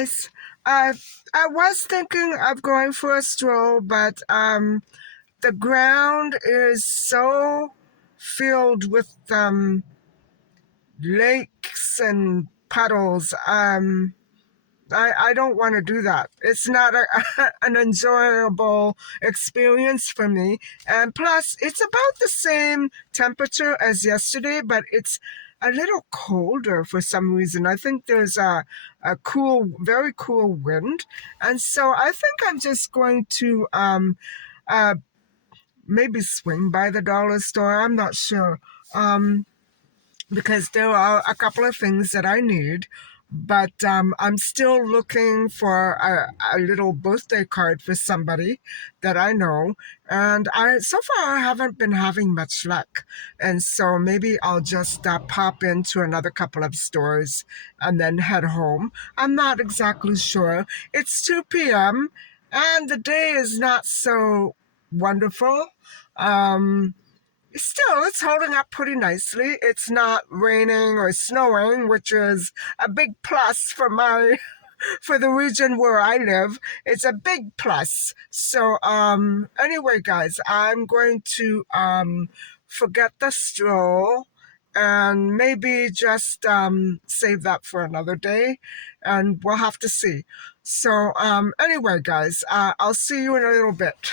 guys. I was thinking of going for a stroll, but the ground is so filled with lakes and puddles. I don't want to do that. It's not an enjoyable experience for me. And plus, it's about the same temperature as yesterday, but it's a little colder for some reason. I think there's a cool, very cool wind. And so I think I'm just going to uh, maybe swing by the dollar store. I'm not sure. Because there are a couple of things that I need, but I'm still looking for a little birthday card for somebody that I know, and so far I haven't been having much luck, and so maybe I'll just pop into another couple of stores and then head home. I'm not exactly sure. It's 2 p.m. and the day is not so wonderful. Um, Still, it's holding up pretty nicely. It's not raining or snowing, which is a big plus for for the region where I live. It's a big plus. So, anyway, guys, I'm going to forget the stroll and maybe just save that for another day, and we'll have to see. So, anyway, guys, I'll see you in a little bit.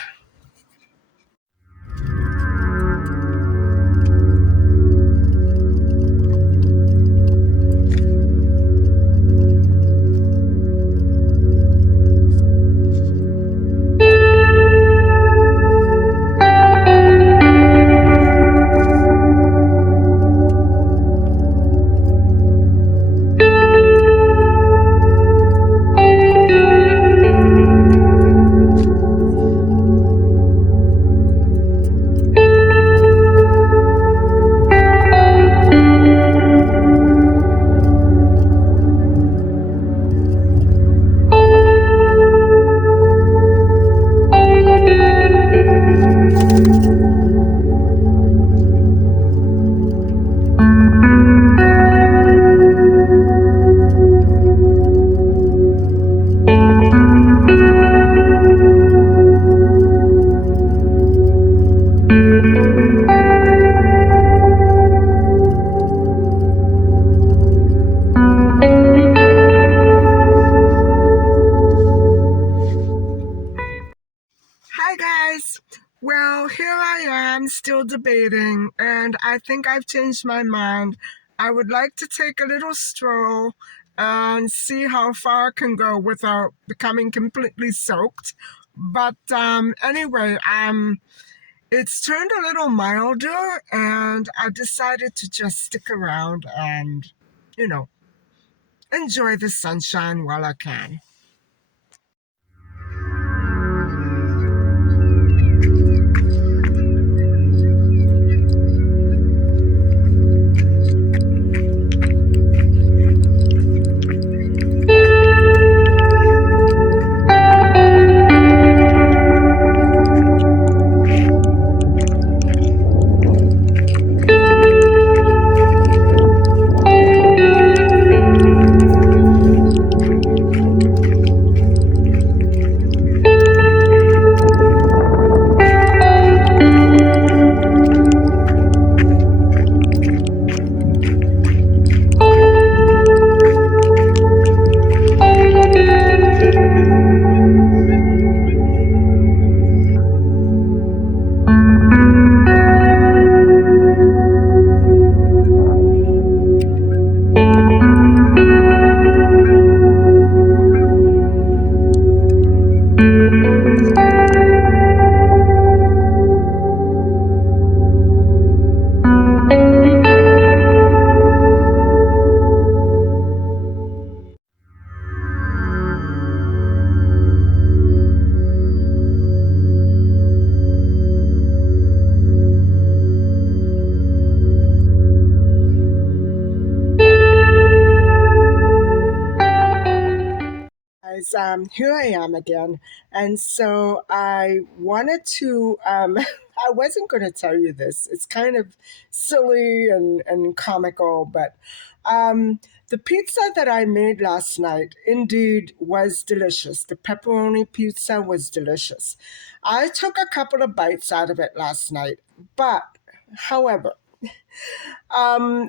Hi, guys. Well, here I am still debating, and I think I've changed my mind. I would like to take a little stroll and see how far I can go without becoming completely soaked. But anyway, it's turned a little milder, and I decided to just stick around and, you know, enjoy the sunshine while I can. Guys, here I am again. And so I wanted to, I wasn't going to tell you this. It's kind of silly and comical, but The pizza that I made last night indeed was delicious. The pepperoni pizza was delicious. I took a couple of bites out of it last night, but however,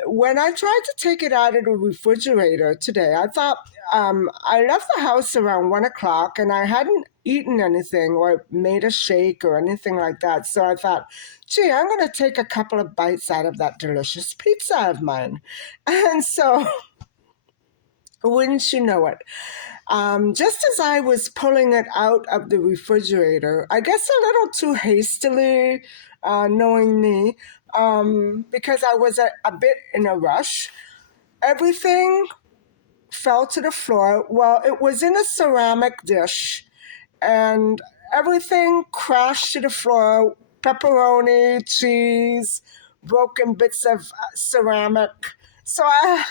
when I tried to take it out of the refrigerator today, I thought I left the house around 1 o'clock and I hadn't eaten anything or made a shake or anything like that. So I thought, gee, I'm going to take a couple of bites out of that delicious pizza of mine. And so, wouldn't you know it? Just as I was pulling it out of the refrigerator, I guess a little too hastily, knowing me, because I was a bit in a rush, everything fell to the floor. Well, it was in a ceramic dish, and everything crashed to the floor: pepperoni, cheese, broken bits of ceramic. So I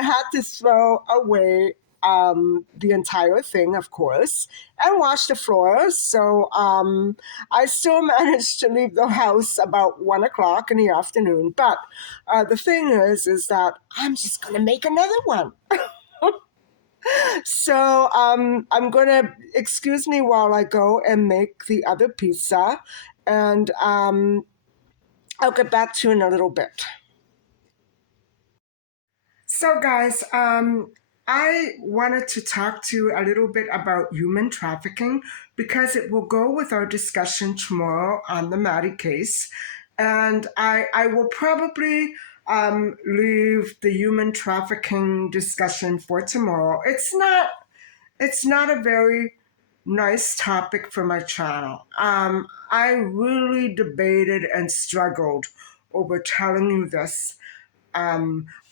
had to throw away the entire thing, of course, and wash the floors. So I still managed to leave the house about 1 o'clock in the afternoon. But the thing is that I'm just going to make another one. So I'm gonna excuse me while I go and make the other pizza, and I'll get back to you in a little bit. So, guys, I wanted to talk to you a little bit about human trafficking because it will go with our discussion tomorrow on the Maddie case. And I will probably leave the human trafficking discussion for tomorrow. It's not a very nice topic for my channel. I really debated and struggled over telling you this,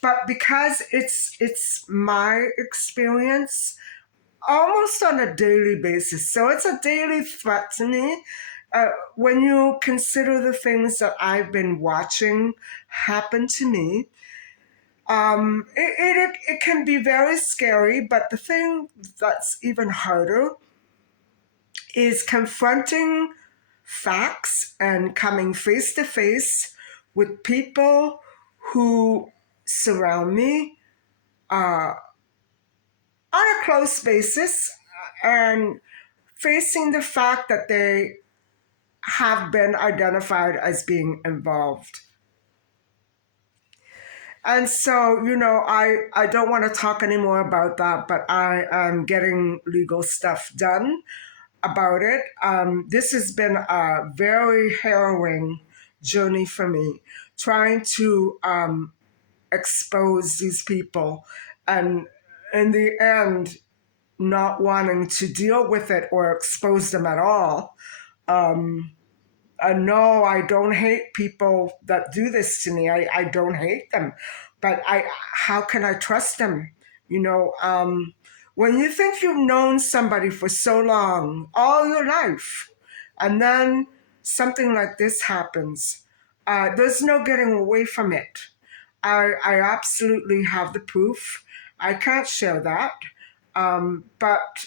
but because it's my experience almost on a daily basis, so it's a daily threat to me. When you consider the things that I've been watching happen to me, it can be very scary. But the thing that's even harder is confronting facts and coming face to face with people who surround me uh, on a close basis, and facing the fact that they have been identified as being involved. And so, I don't want to talk anymore about that, but I am getting legal stuff done about it. This has been a very harrowing journey for me, trying to expose these people, and in the end, not wanting to deal with it or expose them at all. Um, no, I don't hate people that do this to me. I don't hate them, but how can I trust them? You know, when you think you've known somebody for so long, all your life, and then something like this happens, there's no getting away from it. I absolutely have the proof. I can't share that, but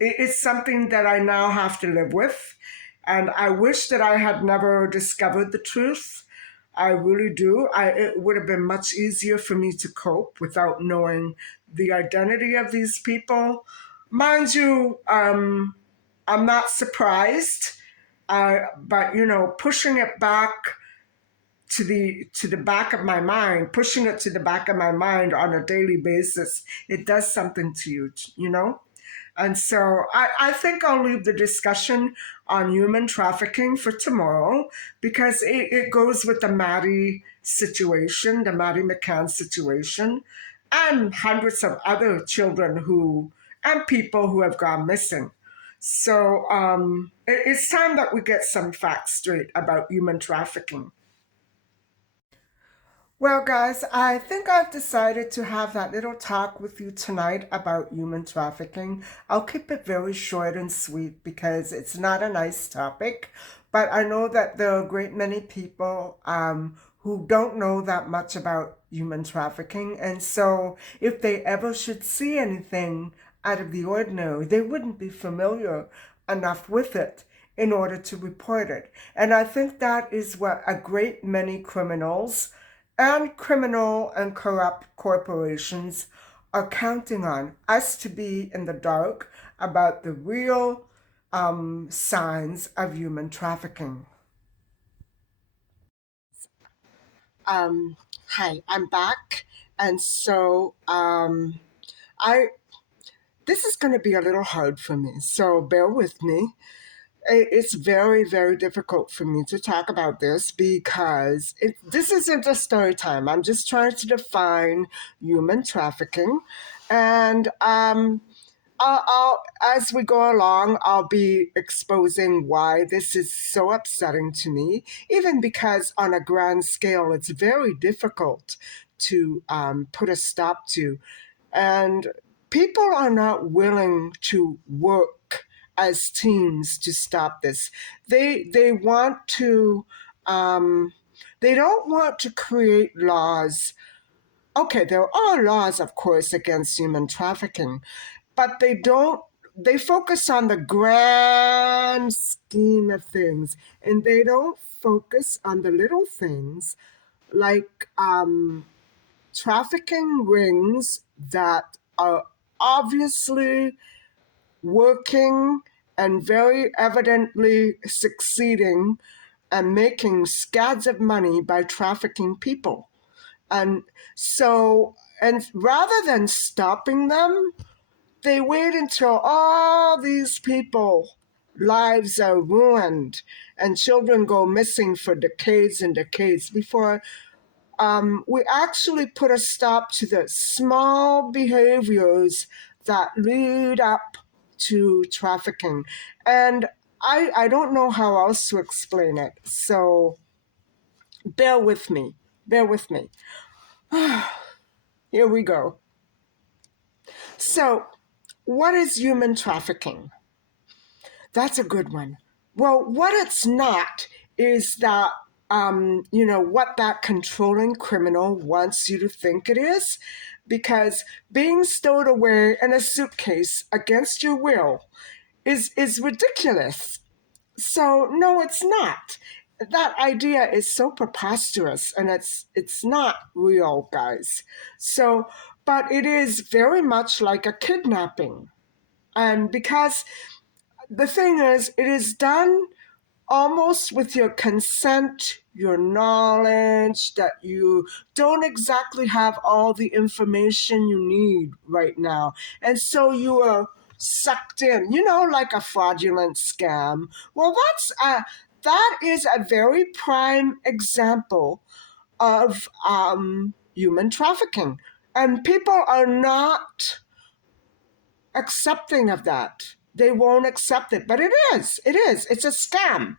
it's something that I now have to live with. And I wish that I had never discovered the truth. I really do. It would have been much easier for me to cope without knowing the identity of these people. Mind you, I'm not surprised, but pushing it back to the back of my mind, pushing it to the back of my mind on a daily basis, it does something to you. And so I think I'll leave the discussion on human trafficking for tomorrow because it goes with the Maddie situation, the Maddie McCann situation, and hundreds of other children and people who have gone missing. So it's time that we get some facts straight about human trafficking. Well, guys, I think I've decided to have that little talk with you tonight about human trafficking. I'll keep it very short and sweet because it's not a nice topic, but I know that there are a great many people who don't know that much about human trafficking. And so if they ever should see anything out of the ordinary, they wouldn't be familiar enough with it in order to report it. And I think that is what a great many criminals And criminal and corrupt corporations are counting on us to be in the dark about the real signs of human trafficking. Um, Hi, I'm back. And so I this is going to be a little hard for me, so bear with me. It's very, very difficult for me to talk about this because this isn't a story time. I'm just trying to define human trafficking. And as we go along, I'll be exposing why this is so upsetting to me, even because on a grand scale, it's very difficult to put a stop to. And people are not willing to work as teams to stop this. They want to um, they don't want to create laws. Okay, there are laws, of course, against human trafficking, but they focus on the grand scheme of things, and they don't focus on the little things like trafficking rings that are obviously working and very evidently succeeding and making scads of money by trafficking people. And so, and rather than stopping them, they wait until all these people lives are ruined and children go missing for decades and decades before we actually put a stop to the small behaviors that lead up to trafficking. And I don't know how else to explain it. So bear with me. Bear with me. Here we go. So, what is human trafficking? That's a good one. Well, what it's not is that, what that controlling criminal wants you to think it is, because being stowed away in a suitcase against your will is ridiculous. So no, it's not. That idea is so preposterous, and it's not real, guys. So, but it is very much like a kidnapping, and because the thing is, it is done almost with your consent, your knowledge that you don't exactly have all the information you need right now. And so you are sucked in, like a fraudulent scam. Well, that is a very prime example of human trafficking. And people are not accepting of that. They won't accept it, but it is. It is. It's a scam.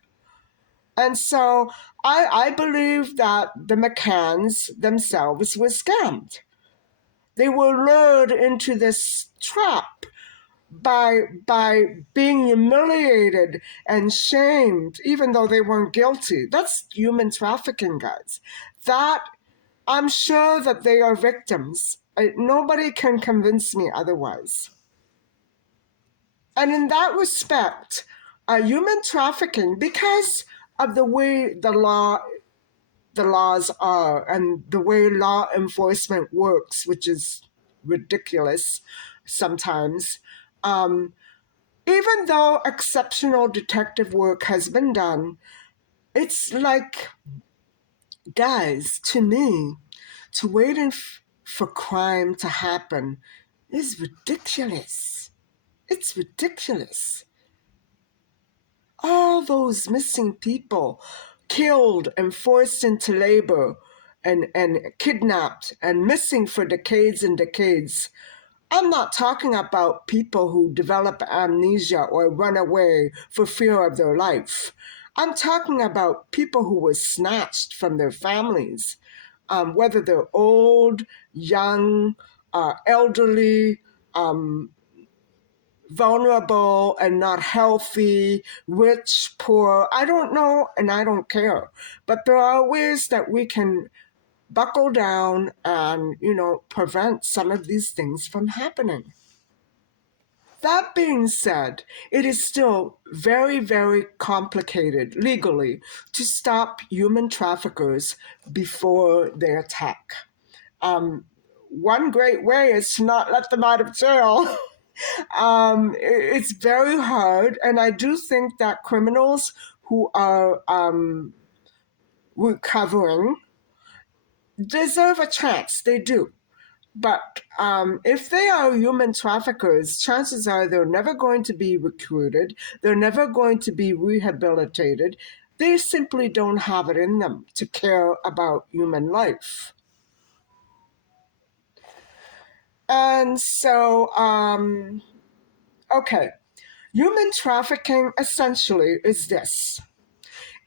And so I believe that the McCanns themselves were scammed. They were lured into this trap by being humiliated and shamed, even though they weren't guilty. That's human trafficking, guys. That I'm sure that they are victims. Nobody can convince me otherwise. And in that respect, human trafficking, because of the way the laws are and the way law enforcement works, which is ridiculous sometimes, um, even though exceptional detective work has been done, it's like, guys, to me, to wait for crime to happen is ridiculous. It's ridiculous. All those missing people killed and forced into labor and kidnapped and missing for decades and decades. I'm not talking about people who develop amnesia or run away for fear of their life. I'm talking about people who were snatched from their families, whether they're old, young, elderly, um, vulnerable and not healthy, rich, poor. I don't know and I don't care. But there are ways that we can buckle down and, prevent some of these things from happening. That being said, it is still very, very complicated legally to stop human traffickers before they attack. One great way is to not let them out of jail. It's very hard, and I do think that criminals who are recovering deserve a chance. They do. But if they are human traffickers, chances are they're never going to be recruited, they're never going to be rehabilitated. They simply don't have it in them to care about human life. And so, okay, human trafficking essentially is this: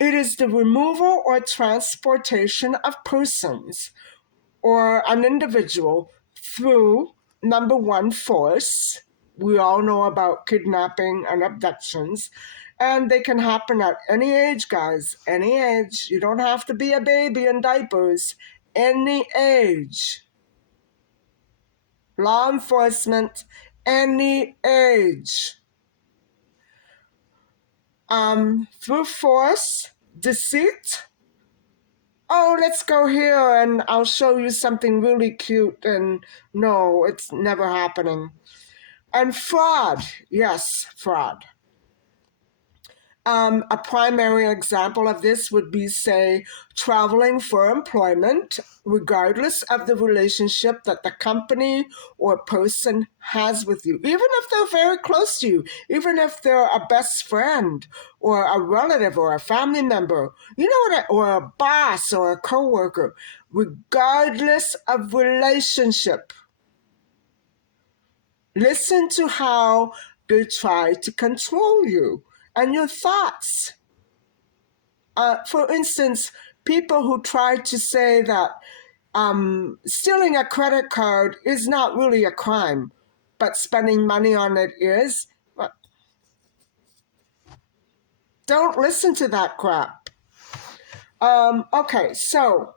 it is the removal or transportation of persons or an individual through, number one, force. We all know about kidnapping and abductions, and they can happen at any age, guys. Any age. You don't have to be a baby in diapers. Any age. Law enforcement, any age. Through force, deceit. Oh, let's go here and I'll show you something really cute. And no, it's never happening. And fraud. Yes, fraud. A primary example of this would be, say, traveling for employment, regardless of the relationship that the company or person has with you, even if they're very close to you, even if they're a best friend or a relative or a family member, you know what, or a boss or a coworker, regardless of relationship. Listen to how they try to control you and your thoughts. For instance, people who try to say that stealing a credit card is not really a crime, but spending money on it is. Don't listen to that crap. Okay, so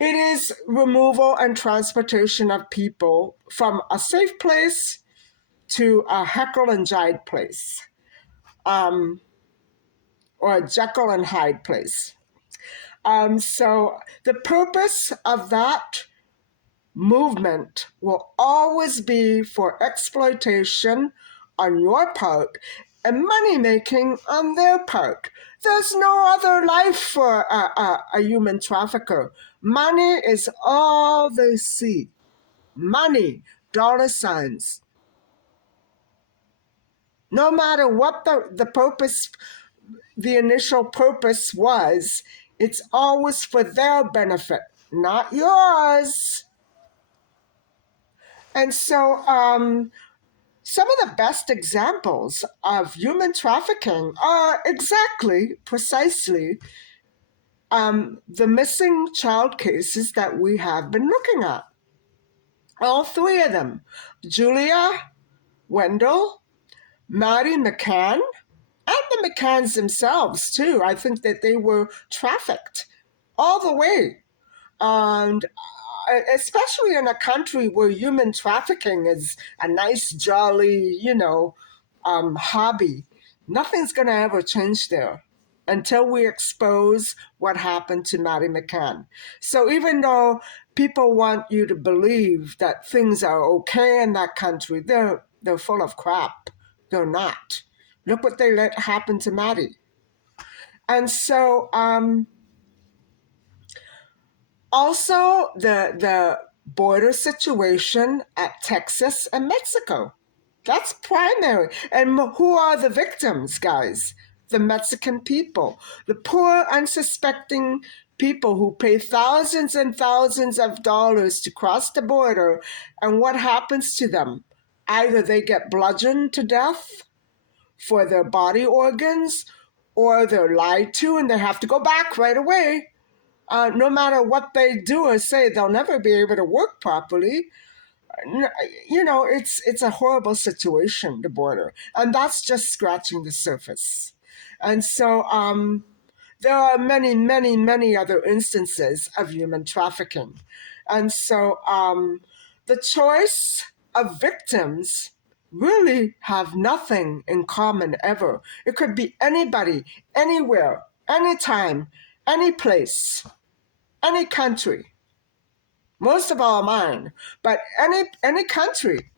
it is removal and transportation of people from a safe place to a Heckle and Hyde place, or a Jekyll and Hyde place. So the purpose of that movement will always be for exploitation on your part and money making on their part. There's no other life for a human trafficker. Money is all they see. Money, dollar signs. No matter what the purpose, the initial purpose was, it's always for their benefit, not yours. And so, some of the best examples of human trafficking are precisely, the missing child cases that we have been looking at. All three of them: Julia, Wendell, Maddie McCann, and the McCanns themselves, too. I think that they were trafficked all the way. And especially in a country where human trafficking is a nice, jolly, hobby. Nothing's going to ever change there until we expose what happened to Maddie McCann. So even though people want you to believe that things are okay in that country, they're full of crap. They're not. Look what they let happen to Maddie. And so, also, the border situation at Texas and Mexico. That's primary. And who are the victims, guys? The Mexican people, the poor, unsuspecting people who pay thousands and thousands of dollars to cross the border. And what happens to them? Either they get bludgeoned to death for their body organs, or they're lied to and they have to go back right away. No matter what they do or say, they'll never be able to work properly. It's a horrible situation, the border, and that's just scratching the surface. And so, there are many, many, many other instances of human trafficking. And so, the choice of victims really have nothing in common ever. It could be anybody, anywhere, anytime, any place, any country. Most of all mine, but any country.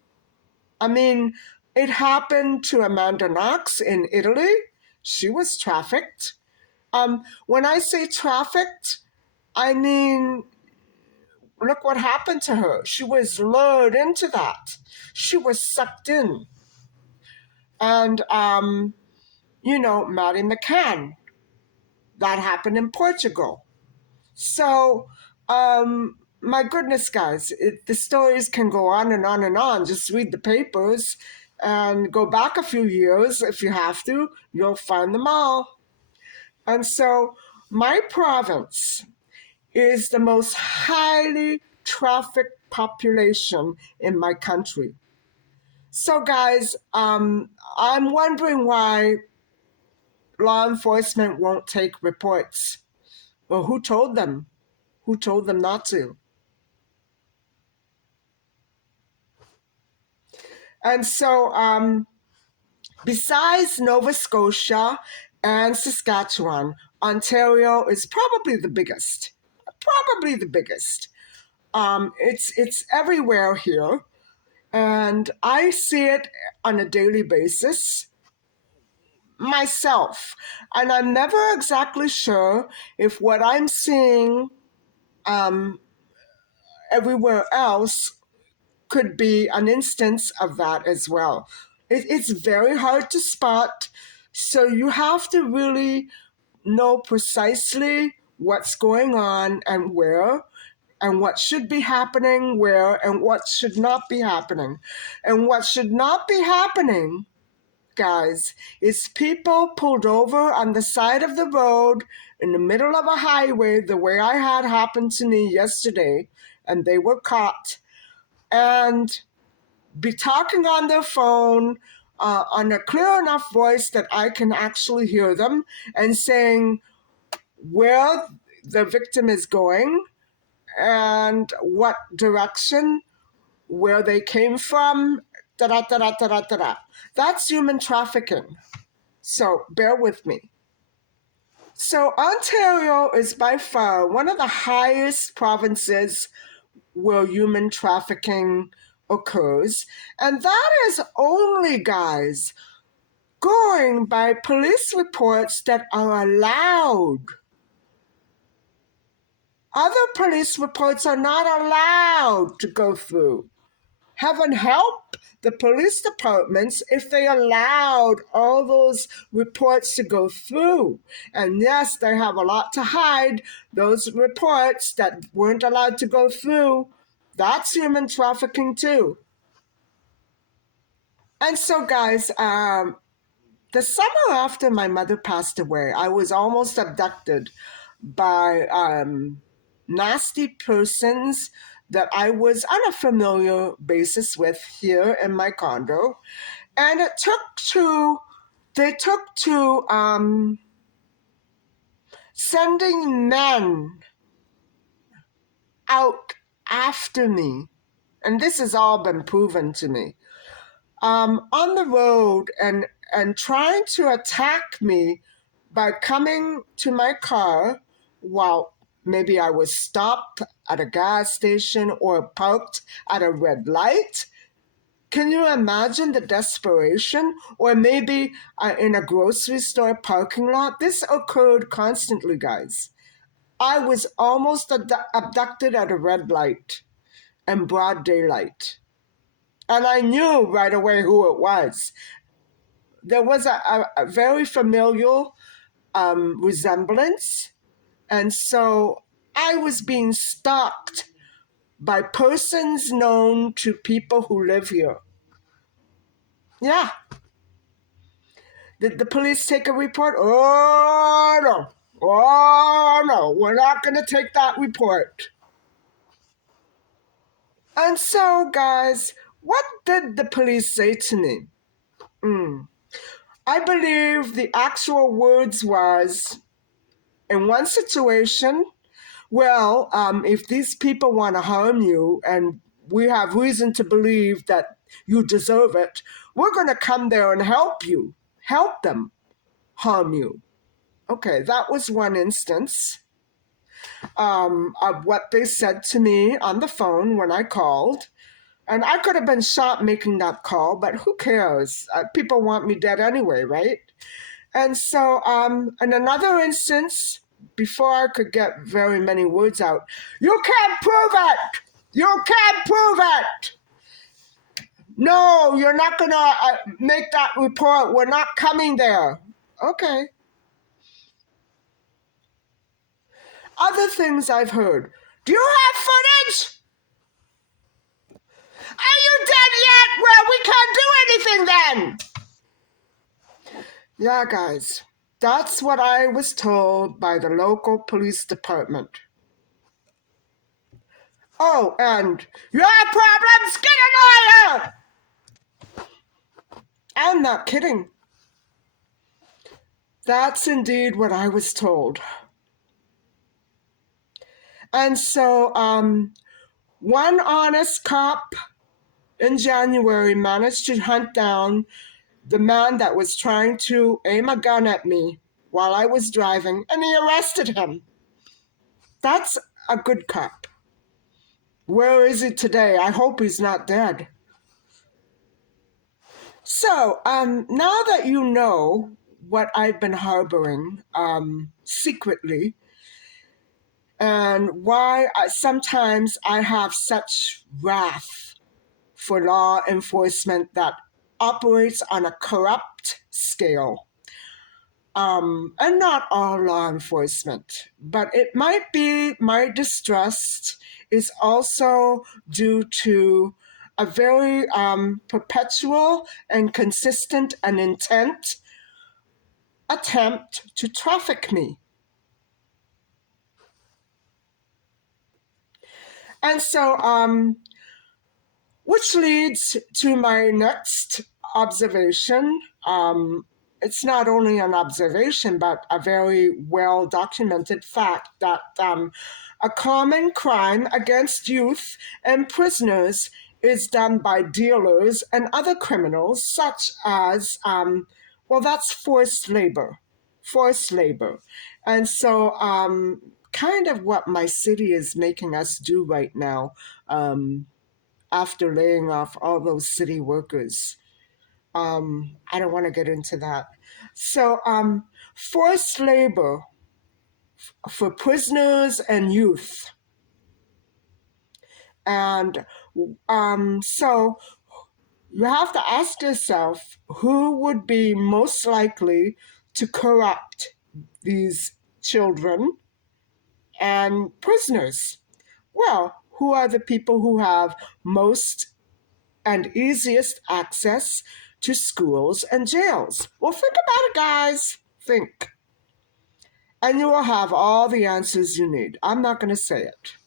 I mean, it happened to Amanda Knox in Italy. She was trafficked. When I say trafficked, I mean, look what happened to her. She was lured into that. She was sucked in. And, Maddie McCann, that happened in Portugal. So, my goodness, guys, the stories can go on and on and on. Just read the papers and go back a few years if you have to. You'll find them all. And so, my province is the most highly trafficked population in my country. So, guys, I'm wondering why law enforcement won't take reports. Well, who told them? Who told them not to? And so, besides Nova Scotia and Saskatchewan, Ontario is probably the biggest. Probably the biggest. It's everywhere here, and I see it on a daily basis myself, and I'm never exactly sure if what I'm seeing um, everywhere else could be an instance of that as well. It's very hard to spot, so you have to really know precisely what's going on and where, and what should be happening where, and what should not be happening. And what should not be happening, guys, is people pulled over on the side of the road in the middle of a highway, the way I had happened to me yesterday, and they were caught, and be talking on their phone on a clear enough voice that I can actually hear them, and saying where the victim is going and what direction, where they came from, da da da da da da da. That's human trafficking. So bear with me. So Ontario is by far one of the highest provinces where human trafficking occurs. And that is only, guys, going by police reports that are allowed. Other police reports are not allowed to go through. Heaven help the police departments if they allowed all those reports to go through. And yes, they have a lot to hide. Those reports that weren't allowed to go through, that's human trafficking too. And so, guys, the summer after my mother passed away, I was almost abducted by nasty persons that I was on a familiar basis with here in my condo. And they took to sending men out after me. And this has all been proven to me. On the road and trying to attack me by coming to my car while maybe I was stopped at a gas station or parked at a red light. Can you imagine the desperation? Or maybe in a grocery store parking lot? This occurred constantly, guys. I was almost abducted at a red light in broad daylight. And I knew right away who it was. There was a very familiar resemblance. And so I was being stalked by persons known to people who live here. Yeah. Did the police take a report? Oh, no. Oh, no. We're not going to take that report. And so, guys, what did the police say to me? I believe the actual words was, in one situation, well, if these people want to harm you, and we have reason to believe that you deserve it. We're going to come there and help you, help them harm you. Okay, that was one instance of what they said to me on the phone when I called. And I could have been shot making that call, but who cares? People want me dead anyway, right? And so, in another instance, before I could get very many words out, you can't prove it! You can't prove it! No, you're not gonna make that report. We're not coming there. Okay. Other things I've heard. Do you have footage? Are you dead yet? Well, we can't do anything then. Yeah, guys, that's what I was told by the local police department. Oh, and you have problems? Get a lawyer! I'm not kidding. That's indeed what I was told. And so, one honest cop in January managed to hunt down the man that was trying to aim a gun at me while I was driving, and he arrested him. That's a good cop. Where is he today? I hope he's not dead. So, now that you know what I've been harboring secretly, and why sometimes I have such wrath for law enforcement that operates on a corrupt scale. And not all law enforcement, but it might be my distrust is also due to a very perpetual and consistent and intent attempt to traffic me. And so, which leads to my next observation. It's not only an observation, but a very well documented fact that a common crime against youth and prisoners is done by dealers and other criminals, such as, that's forced labor. Forced labor. And so, kind of what my city is making us do right now, after laying off all those city workers. I don't want to get into that. So, forced labor for prisoners and youth. And so you have to ask yourself who would be most likely to corrupt these children and prisoners. Well, who are the people who have most and easiest access to schools and jails? Well, think about it, guys. Think. And you will have all the answers you need. I'm not going to say it.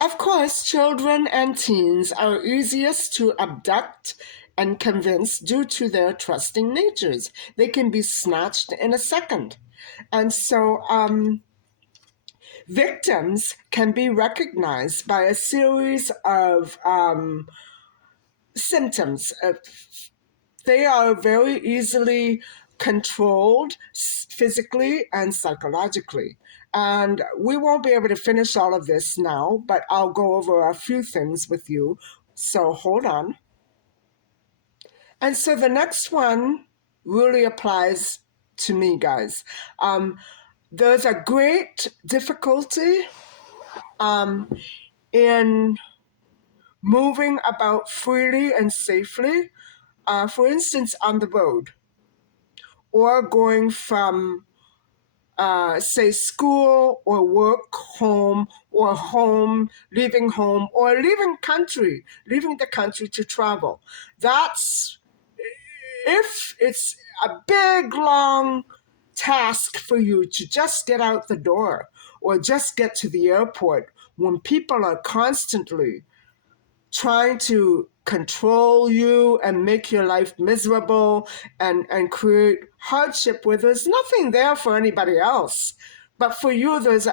Of course, children and teens are easiest to abduct and convince due to their trusting natures. They can be snatched in a second. And so, victims can be recognized by a series of symptoms. They are very easily controlled physically and psychologically. And we won't be able to finish all of this now, but I'll go over a few things with you. So hold on. And so the next one really applies to me, guys. There's a great difficulty in moving about freely and safely, for instance, on the road, or going from, say, school or work home, or home, leaving home, or leaving the country to travel. That's if it's a big, long task for you to just get out the door or just get to the airport when people are constantly trying to control you and make your life miserable and create hardship where there's nothing there for anybody else. But for you, there's a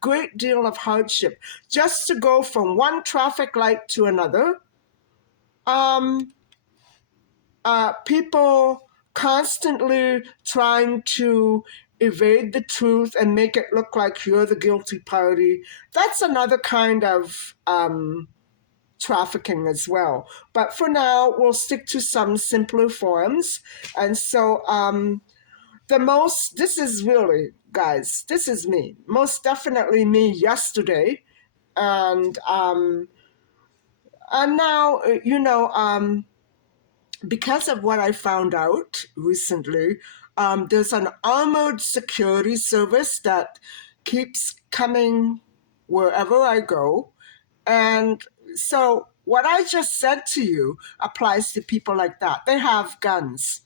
great deal of hardship just to go from one traffic light to another, um, people constantly trying to evade the truth and make it look like you're the guilty party. That's another kind of trafficking as well. But for now, we'll stick to some simpler forms. And so, this is really, guys, this is me, most definitely me yesterday. And, and now, because of what I found out recently, there's an armored security service that keeps coming wherever I go. And so, what I just said to you applies to people like that. They have guns,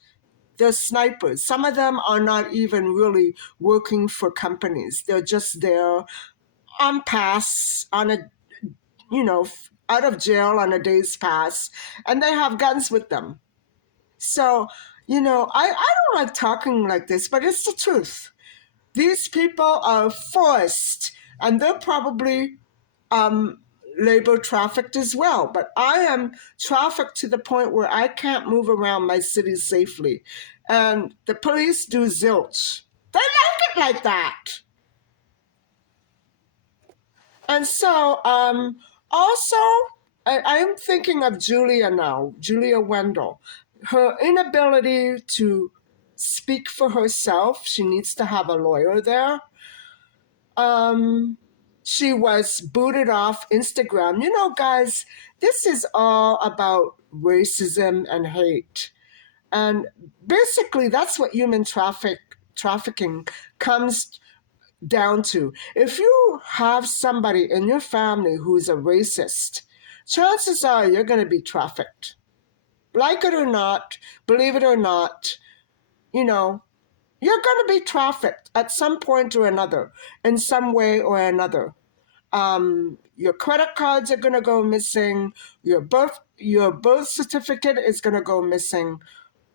they're snipers. Some of them are not even really working for companies, they're just there on pass, on a, out of jail on a day's pass, and they have guns with them. So, I don't like talking like this, but it's the truth. These people are forced, and they're probably um, labor trafficked as well. But I am trafficked to the point where I can't move around my city safely. And the police do zilch. They like it like that. And so, also, I'm thinking of Julia now, Julia Wendell. Her inability to speak for herself, she needs to have a lawyer there. She was booted off Instagram. Guys, this is all about racism and hate. And basically, that's what trafficking comes down to. If you have somebody in your family who's a racist, chances are you're going to be trafficked. Like it or not, believe it or not, you know, you're going to be trafficked at some point or another, in some way or another. Your credit cards are going to go missing. Your birth certificate is going to go missing.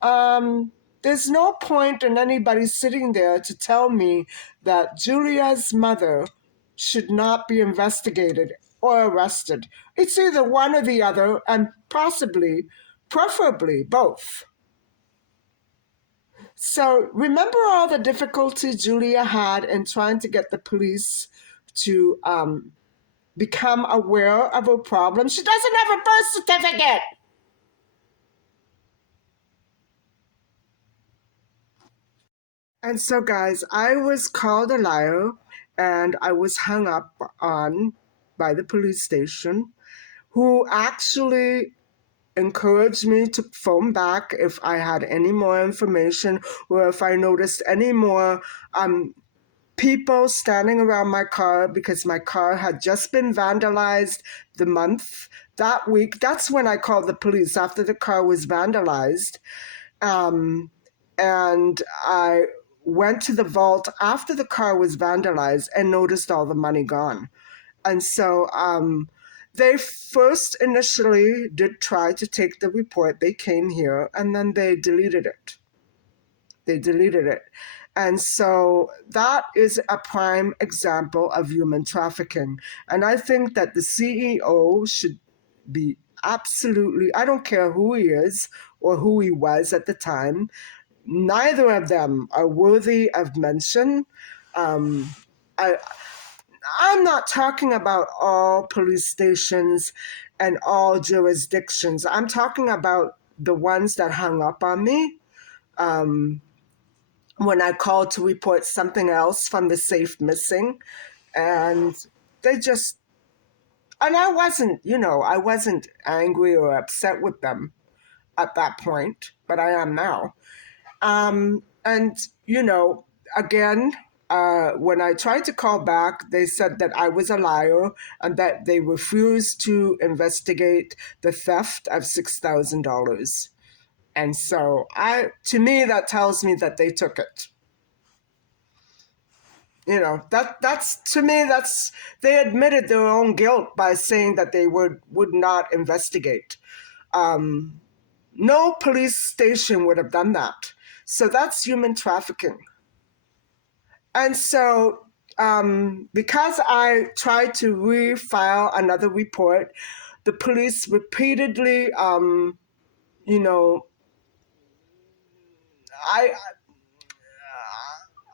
There's no point in anybody sitting there to tell me that Julia's mother should not be investigated or arrested. It's either one or the other, and possibly, preferably, both. So remember all the difficulty Julia had in trying to get the police to become aware of her problem? She doesn't have a birth certificate. And so, guys, I was called a liar and I was hung up on by the police station, who actually encouraged me to phone back if I had any more information or if I noticed any more people standing around my car, because my car had just been vandalized that week. That's when I called the police, after the car was vandalized. And I went to the vault after the car was vandalized and noticed all the money gone. And so they first initially did try to take the report. They came here and then they deleted it. And so that is a prime example of human trafficking. And I think that the CEO should be absolutely, I don't care who he is or who he was at the time, neither of them are worthy of mention. I, I'm not talking about all police stations and all jurisdictions. I'm talking about the ones that hung up on me when I called to report something else from the safe missing. And they just, and I wasn't angry or upset with them at that point, but I am now. And, again, when I tried to call back, they said that I was a liar and that they refused to investigate the theft of $6,000. And so to me, that tells me that they took it. To me, they admitted their own guilt by saying that they would not investigate. No police station would have done that. So that's human trafficking. And so, because I tried to refile another report, the police repeatedly, you know, I,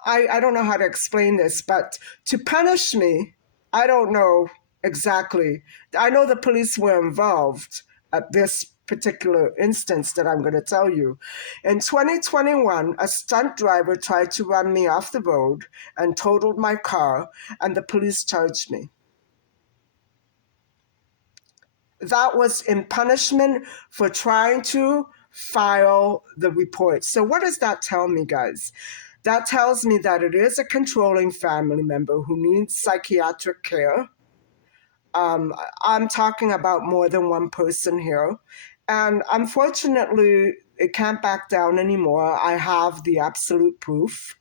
I don't know how to explain this, but to punish me, I don't know exactly. I know the police were involved at this particular instance that I'm going to tell you. In 2021, a stunt driver tried to run me off the road and totaled my car, and the police charged me. That was in punishment for trying to file the report. So, what does that tell me, guys? That tells me that it is a controlling family member who needs psychiatric care. I'm talking about more than one person here. And unfortunately, it can't back down anymore. I have the absolute proof.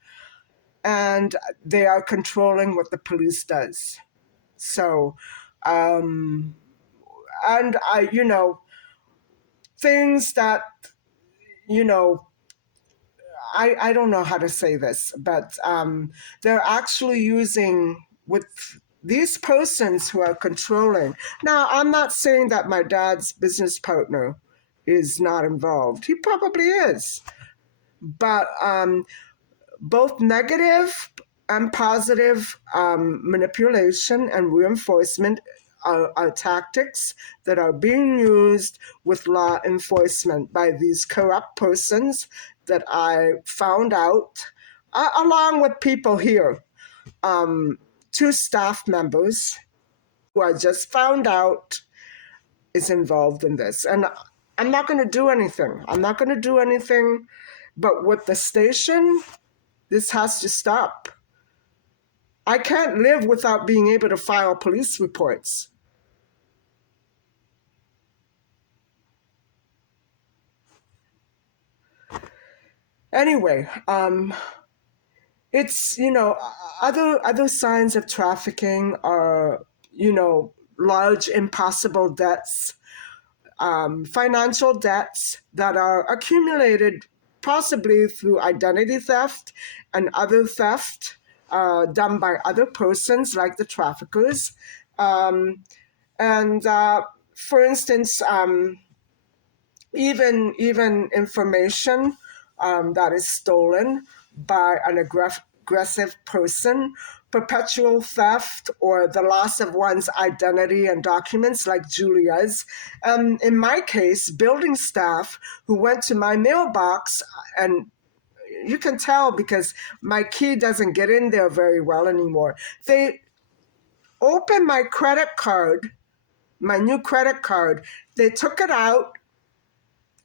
And they are controlling what the police does. So, and things that, you know, I don't know how to say this, but they're actually using with these persons who are controlling. Now, I'm not saying that my dad's business partner is not involved. He probably is. But both negative and positive manipulation and reinforcement are tactics that are being used with law enforcement by these corrupt persons that I found out, along with people here, two staff members who I just found out is involved in this. And I'm not going to do anything. I'm not going to do anything. But with the station, this has to stop. I can't live without being able to file police reports. Anyway, it's, other signs of trafficking are, large impossible debts, financial debts that are accumulated possibly through identity theft and other theft done by other persons like the traffickers. And for instance, even information that is stolen by an aggressive person, perpetual theft, or the loss of one's identity and documents, like Julia's. In my case, building staff who went to my mailbox, and you can tell because my key doesn't get in there very well anymore. They opened my credit card, my new credit card. They took it out.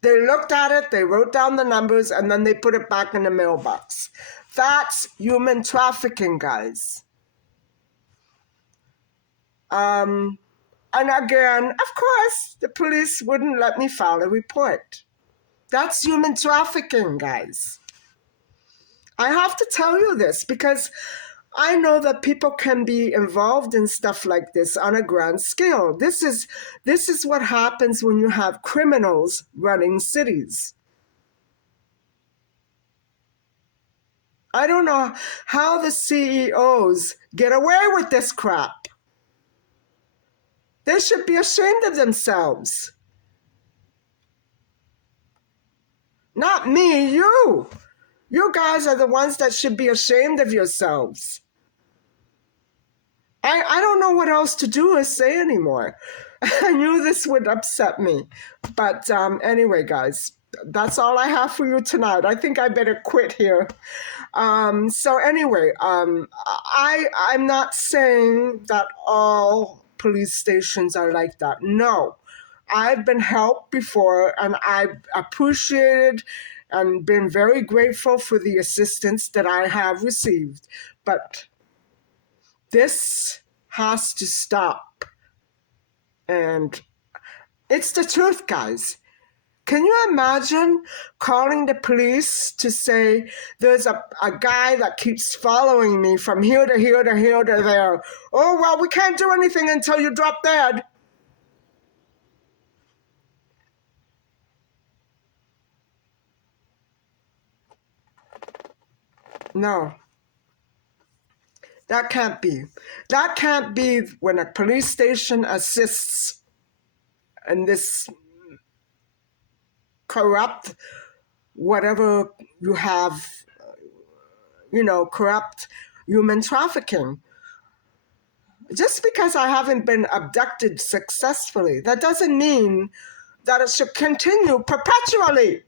They looked at it, they wrote down the numbers, and then they put it back in the mailbox. That's human trafficking, guys. And again, of course, the police wouldn't let me file a report. That's human trafficking, guys. I have to tell you this because I know that people can be involved in stuff like this on a grand scale. This is what happens when you have criminals running cities. I don't know how the CEOs get away with this crap. They should be ashamed of themselves. Not me, you. You guys are the ones that should be ashamed of yourselves. I don't know what else to do or say anymore. I knew this would upset me. But anyway, guys, that's all I have for you tonight. I think I better quit here. So anyway, I'm not saying that all police stations are like that. No, I've been helped before, and I've appreciated and been very grateful for the assistance that I have received. But this has to stop. And it's the truth, guys. Can you imagine calling the police to say there's a guy that keeps following me from here to here to here to there? Oh, well, we can't do anything until you drop dead. No, that can't be. That can't be when a police station assists and this corrupt whatever you have, corrupt human trafficking. Just because I haven't been abducted successfully, that doesn't mean that it should continue perpetually.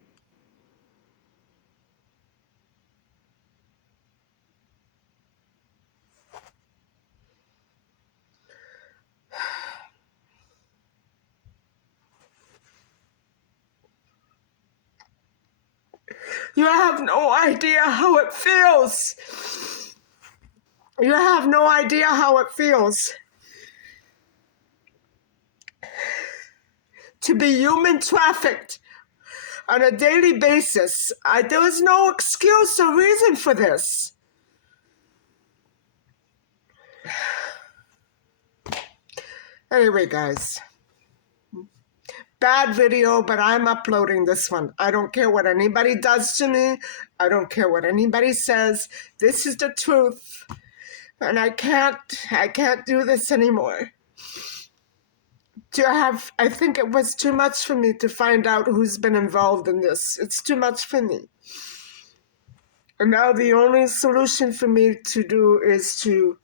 You have no idea how it feels. You have no idea how it feels to be human trafficked on a daily basis. There is no excuse or reason for this. Anyway, guys, bad video, but I'm uploading this one. I don't care what anybody does to me. I don't care what anybody says. This is the truth. And I can't do this anymore. I think it was too much for me to find out who's been involved in this. It's too much for me. And now the only solution for me to do is to,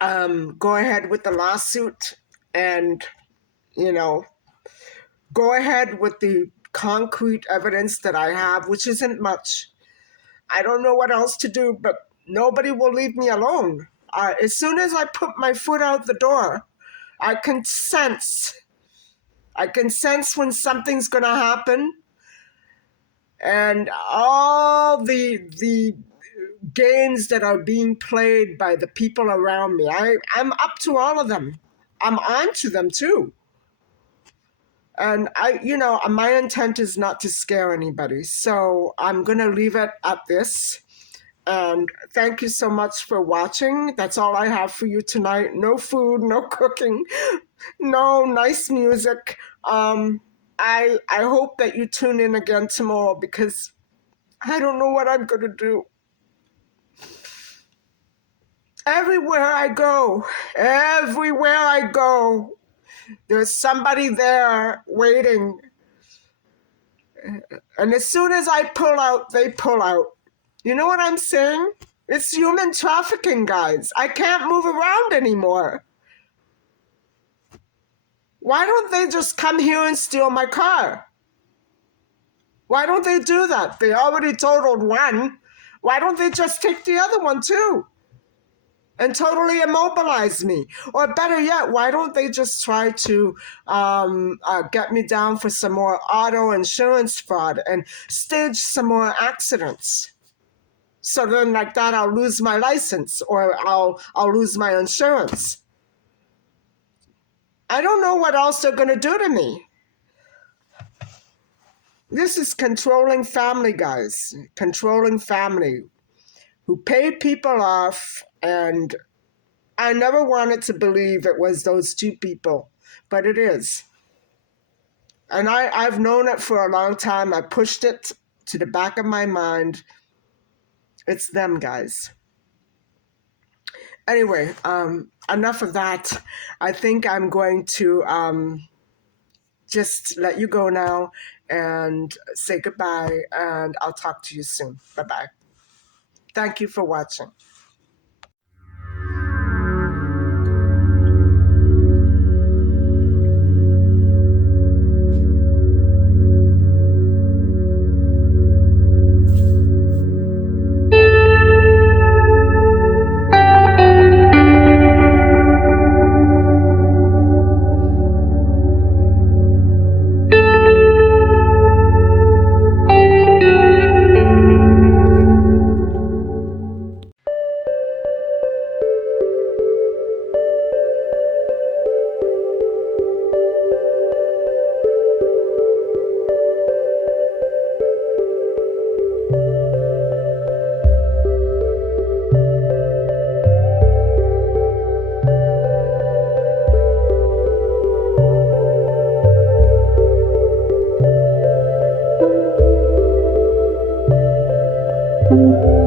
go ahead with the lawsuit and, go ahead with the concrete evidence that I have, which isn't much. I don't know what else to do, but nobody will leave me alone. As soon as I put my foot out the door, I can sense when something's going to happen, and all the games that are being played by the people around me. I'm up to all of them. I'm on to them too. And my intent is not to scare anybody. So I'm going to leave it at this. And thank you so much for watching. That's all I have for you tonight. No food, no cooking, no nice music. I hope that you tune in again tomorrow, because I don't know what I'm going to do. Everywhere I go, there's somebody there waiting. And as soon as I pull out, they pull out. You know what I'm saying? It's human trafficking, guys. I can't move around anymore. Why don't they just come here and steal my car? Why don't they do that? They already totaled one. Why don't they just take the other one too? And totally immobilize me? Or better yet, why don't they just try to get me down for some more auto insurance fraud and stage some more accidents? So then like that, I'll lose my license, or I'll lose my insurance. I don't know what else they're going to do to me. This is controlling family, guys. Controlling family who pay people off. And I never wanted to believe it was those two people, but it is. And I've known it for a long time. I pushed it to the back of my mind. It's them, guys. Anyway, enough of that. I think I'm going to just let you go now and say goodbye, and I'll talk to you soon. Bye-bye. Thank you for watching. Thank you.